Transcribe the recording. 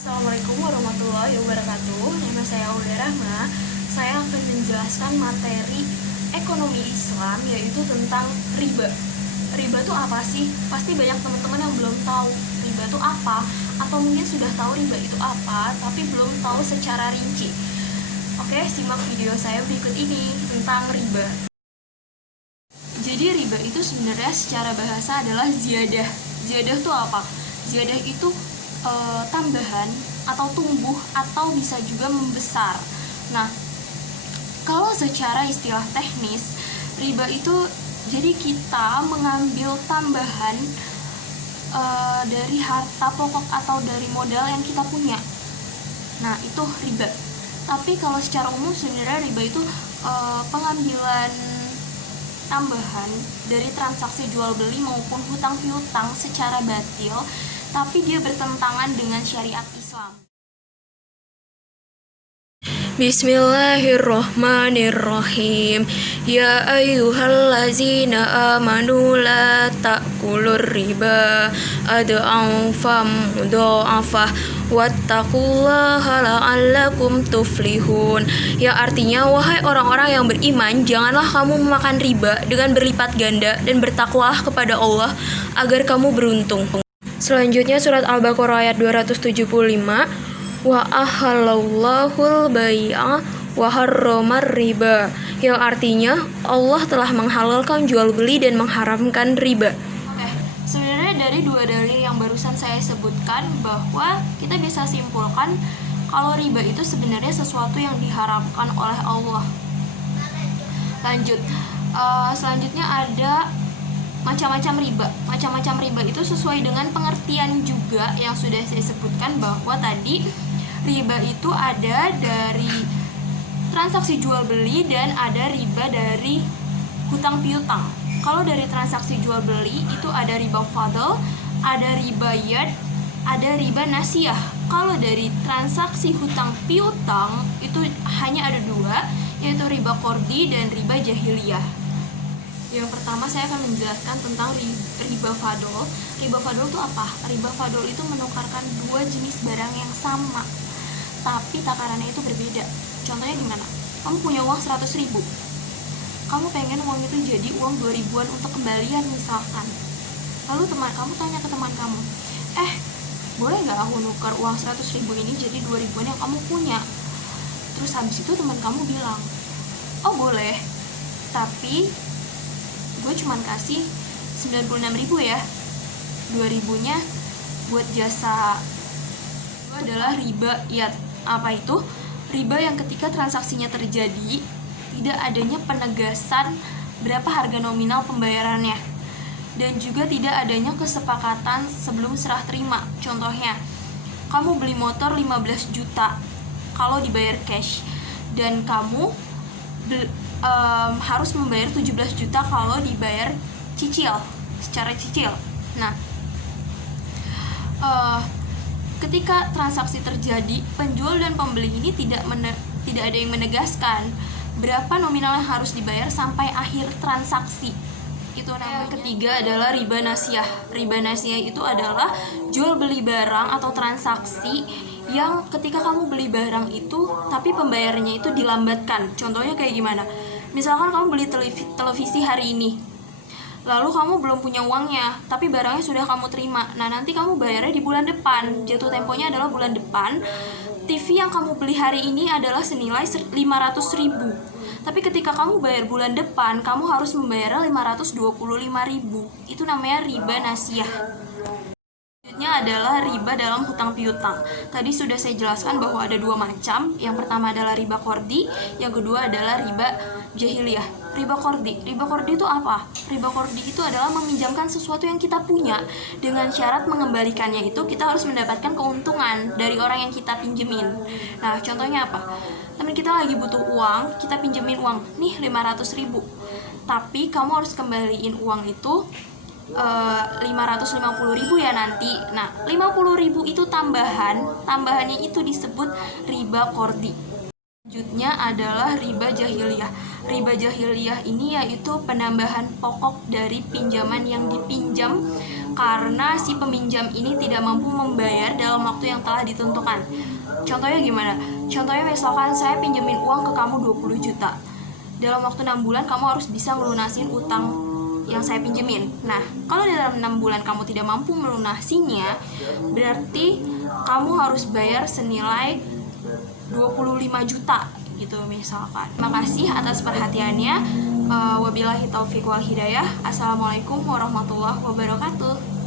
Assalamualaikum warahmatullahi wabarakatuh. Nama saya Aulia Rahma. Saya akan menjelaskan materi ekonomi Islam, yaitu tentang riba. Riba itu apa sih? Pasti banyak teman-teman yang belum tahu riba itu apa, atau mungkin sudah tahu riba itu apa, tapi belum tahu secara rinci. Oke, simak video saya berikut ini tentang riba. Jadi riba itu sebenarnya secara bahasa adalah ziyadah. Ziyadah itu apa? Ziyadah itu tambahan atau tumbuh atau bisa juga membesar. Nah, kalau secara istilah teknis, riba itu jadi kita mengambil tambahan dari harta pokok atau dari modal yang kita punya. Nah, itu riba. Tapi kalau secara umum sebenarnya riba itu pengambilan tambahan dari transaksi jual beli maupun hutang piutang secara batil, tapi dia bertentangan dengan syariat Islam. Bismillahirrahmanirrahim. Ya ayyuhallazina amanu la ta'kulur riba ad'afam mudha'afah wattaqullaha la'allakum tuflihun. Ya artinya, wahai orang-orang yang beriman, janganlah kamu memakan riba dengan berlipat ganda dan bertakwalah kepada Allah agar kamu beruntung. Selanjutnya surat Al-Baqarah ayat 275. Wa ahallallahul bai'a wa harramar riba, yang artinya Allah telah menghalalkan jual beli dan mengharamkan riba. Oke, sebenarnya dari dua dalil yang barusan saya sebutkan bahwa kita bisa simpulkan kalau riba itu sebenarnya sesuatu yang diharamkan oleh Allah. Lanjut, selanjutnya ada macam-macam riba. Macam-macam riba itu sesuai dengan pengertian juga yang sudah saya sebutkan, bahwa tadi riba itu ada dari transaksi jual beli dan ada riba dari hutang piutang. Kalau dari transaksi jual beli itu ada riba fadl, ada riba yad, ada riba nasiyah. Kalau dari transaksi hutang piutang itu hanya ada dua, yaitu riba qardi dan riba jahiliyah. Yang pertama saya akan menjelaskan tentang riba fadl. Riba fadl itu apa? Riba fadl itu menukarkan dua jenis barang yang sama, tapi takarannya itu berbeda. Contohnya gimana? Kamu punya uang 100.000, kamu pengen uang itu jadi uang 2.000-an untuk kembalian misalkan. Lalu kamu tanya ke teman kamu, boleh nggak aku nukar uang 100.000 ini jadi 2.000-an yang kamu punya? Terus habis itu teman kamu bilang, oh boleh, tapi gue cuman kasih 96.000 ya, 2.000-nya buat jasa. Itu adalah riba yad. Apa itu? Riba yang ketika transaksinya terjadi tidak adanya penegasan berapa harga nominal pembayarannya, dan juga tidak adanya kesepakatan sebelum serah terima. Contohnya, kamu beli motor 15 juta kalau dibayar cash, dan kamu harus membayar 17 juta kalau dibayar secara cicil. Nah, ketika transaksi terjadi, penjual dan pembeli ini tidak ada yang menegaskan berapa nominal yang harus dibayar sampai akhir transaksi. Itu namanya. Ketiga adalah riba nasiyah. Riba nasiyah itu adalah jual beli barang atau transaksi yang ketika kamu beli barang itu tapi pembayarannya itu dilambatkan. Contohnya kayak gimana? Misalkan kamu beli televisi hari ini, lalu kamu belum punya uangnya, tapi barangnya sudah kamu terima. Nah, nanti kamu bayarnya di bulan depan. Jatuh temponya adalah bulan depan. TV yang kamu beli hari ini adalah senilai 500.000. Tapi ketika kamu bayar bulan depan, kamu harus membayarnya 525.000. Itu namanya riba nasiyah. Selanjutnya adalah riba dalam hutang piutang. Tadi sudah saya jelaskan bahwa ada dua macam. Yang pertama adalah riba qardi, yang kedua adalah riba jahiliyah. Riba qardi itu apa? Riba qardi itu adalah meminjamkan sesuatu yang kita punya, dengan syarat mengembalikannya itu kita harus mendapatkan keuntungan dari orang yang kita pinjemin. Nah, contohnya apa? Teman kita lagi butuh uang, kita pinjemin uang nih 500.000, tapi kamu harus kembaliin uang itu 550.000 ya nanti. Nah, 50.000 itu tambahannya itu disebut riba qardi. Selanjutnya adalah riba jahiliyah. Riba jahiliyah ini yaitu penambahan pokok dari pinjaman yang dipinjam karena si peminjam ini tidak mampu membayar dalam waktu yang telah ditentukan. Contohnya gimana? Contohnya misalkan saya pinjemin uang ke kamu 20 juta. Dalam waktu 6 bulan kamu harus bisa melunasin utang yang saya pinjemin. Nah, kalau dalam 6 bulan kamu tidak mampu melunasinya, berarti kamu harus bayar senilai 25 juta gitu misalkan. Terima kasih atas perhatiannya. Wabillahi taufiq wal hidayah. Assalamualaikum warahmatullahi wabarakatuh.